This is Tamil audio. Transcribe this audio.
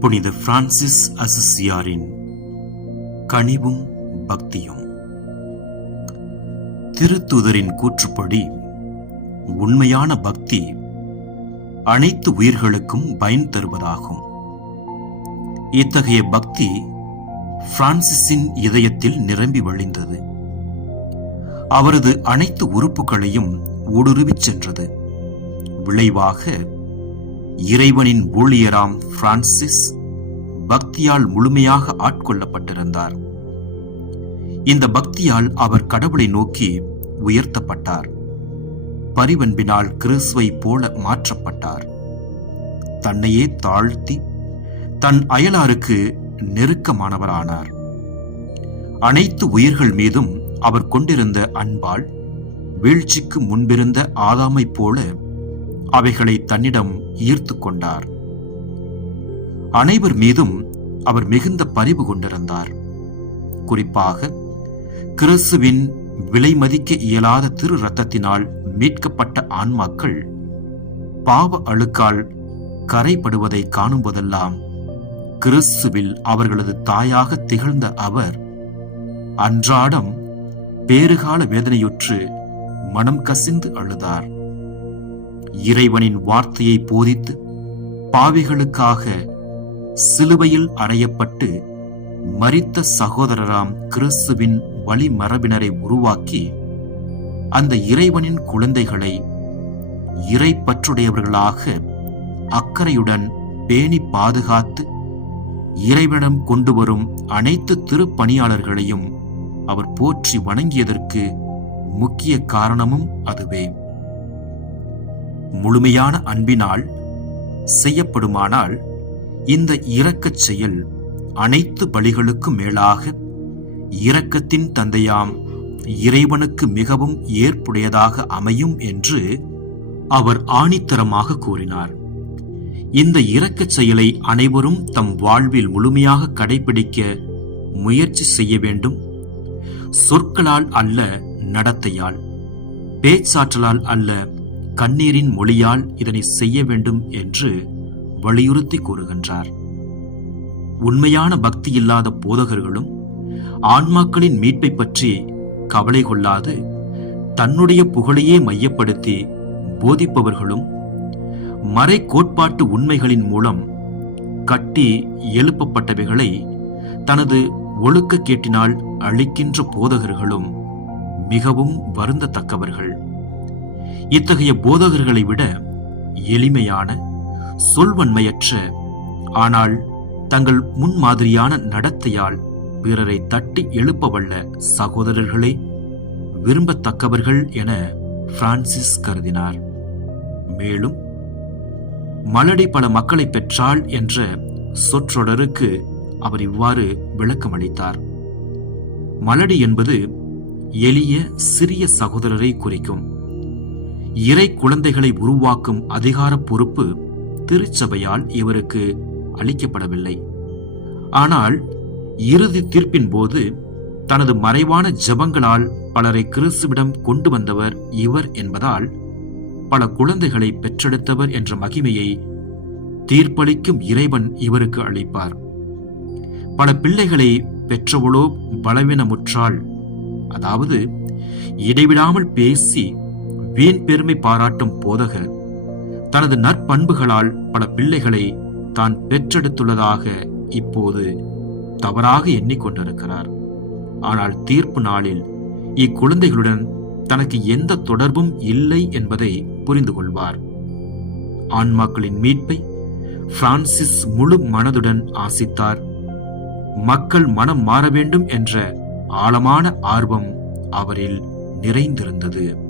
புனித பிரான்சிஸ் அசிசியாரின் கனிவும் பக்தியும். திருத்துதரின் கூற்றுப்படி உண்மையான பக்தி அனைத்து உயிர்களுக்கும் பயன் தருவதாகும். இத்தகைய பக்தி பிரான்சிஸின் இதயத்தில் நிரம்பி வழிந்தது. அவரது அனைத்து உறுப்புகளையும் ஊடுருவிச் சென்றது. விளைவாக இறைவனின் ஊழியராம் பிரான்சிஸ் பக்தியால் முழுமையாக ஆட்கொள்ளப்பட்டிருந்தார். இந்த பக்தியால் அவர் கடவுளை நோக்கி உயர்த்தப்பட்டார். பரிவன்பினால் கிறிஸ்துவை போல மாற்றப்பட்டார். தன்னையே தாழ்த்தி தன் அயலாருக்கு நெருக்கமானவரானார். அனைத்து உயிர்கள் மீதும் அவர் கொண்டிருந்த அன்பால் வீழ்ச்சிக்கு முன்பிருந்த ஆதாமைப் போல அவைகளை தன்னிடம் ஈர்த்து கொண்டார். அனைவர் மீதும் அவர் மிகுந்த பரிவு கொண்டிருந்தார். குறிப்பாக கிறிஸ்துவின் விலை மதிக்க இயலாத திரு ரத்தத்தினால் மீட்கப்பட்ட ஆன்மாக்கள் பாவ அழுக்கால் கரைப்படுவதை காணும்போதெல்லாம் கிறிஸ்துவில் அவர்களது தாயாக திகழ்ந்த அவர் அன்றாடம் பேறுகால வேதனையுற்று மனம் கசிந்து அழுதார். இறைவனின் வார்த்தையை போதித்து பாவிகளுக்காக சிலுவையில் அறையப்பட்டு மரித்த சகோதரராம் கிறிஸ்துவின் வழிமரபினரை உருவாக்கி அந்த இறைவனின் குழந்தைகளை இறை பற்றுடையவர்களாக அக்கறையுடன் பேணி பாதுகாத்து இறைவனிடம் கொண்டு வரும் அனைத்து திருப்பணியாளர்களையும் அவர் போற்றி வணங்கியதற்கு முக்கிய காரணமும் அதுவே. முழுமையான அன்பினால் செய்யப்படுமானால் இந்த இரக்கச் செயல் அனைத்து பலிகளுக்கும் மேலாக இரக்கத்தின் தந்தையாம் இறைவனுக்கு மிகவும் ஏற்புடையதாக அமையும் என்று அவர் ஆணித்தரமாக கூறினார். இந்த இரக்கச் செயலை அனைவரும் தம் வாழ்வில் முழுமையாக கடைபிடிக்க முயற்சி செய்ய வேண்டும். சொற்களால் அல்ல நடத்தையால் பேச்சாற்றலால் அல்ல கண்ணீரின் மொழியால் இதனை செய்ய வேண்டும் என்று வலியுறுத்தி கூறுகின்றார். உண்மையான பக்தி இல்லாத போதகர்களும் ஆன்மாக்களின் மீட்பை பற்றி கவலை கொள்ளாது தன்னுடைய புகழையே மையப்படுத்தி போதிப்பவர்களும் மறை கோட்பாட்டு உண்மைகளின் மூலம் கட்டி எழுப்பப்பட்டவைகளை தனது ஒழுக்க கேட்டினால் அளிக்கின்ற போதகர்களும் மிகவும் வருந்தத்தக்கவர்கள். இத்தகைய போதகர்களை விட எளிமையான சொல்வன்மையற்ற ஆனால் தங்கள் முன்மாதிரியான நடத்தையால் பிறரை தட்டி எழுப்பவல்ல சகோதரர்களே விரும்பத்தக்கவர்கள் என பிரான்சிஸ் கருதினார். மேலும் மலடி பல மக்களை பெற்றாள் என்ற சொற்றொடருக்கு அவர் இவ்வாறு விளக்கமளித்தார். மலடி என்பது எளிய சிறிய சகோதரரை குறிக்கும். இறை குழந்தைகளை உருவாக்கும் அதிகார பொறுப்பு திருச்சபையால் இவருக்கு அளிக்கப்படவில்லை. ஆனால் இறுதி தீர்ப்பின் போது தனது மறைவான ஜபங்களால் பலரை கிறிஸ்துவிடம் கொண்டு வந்தவர் இவர் என்பதால் பல குழந்தைகளை பெற்றெடுத்தவர் என்ற மகிமையை தீர்ப்பளிக்கும் இறைவன் இவருக்கு அளிப்பார். பல பிள்ளைகளை பெற்றவளோ பலவீனமுற்றாள். அதாவது இடைவிடாமல் பேசி வீண் பெருமை பாராட்டும் போதகர். தனது நற்பண்புகளால் பல பிள்ளைகளை தான் பெற்றெடுத்துள்ளதாக இப்போது தவறாக எண்ணிக்கொண்டிருக்கிறார். ஆனால் தீர்ப்பு நாளில் இக்குழந்தைகளுடன் தனக்கு எந்த தொடர்பும் இல்லை என்பதை புரிந்து கொள்வார். ஆன்மாக்களின் மீட்பை பிரான்சிஸ் முழு மனதுடன் ஆசித்தார். மக்கள் மனம் மாற வேண்டும் என்ற ஆழமான ஆர்வம் அவரில் நிறைந்திருந்தது.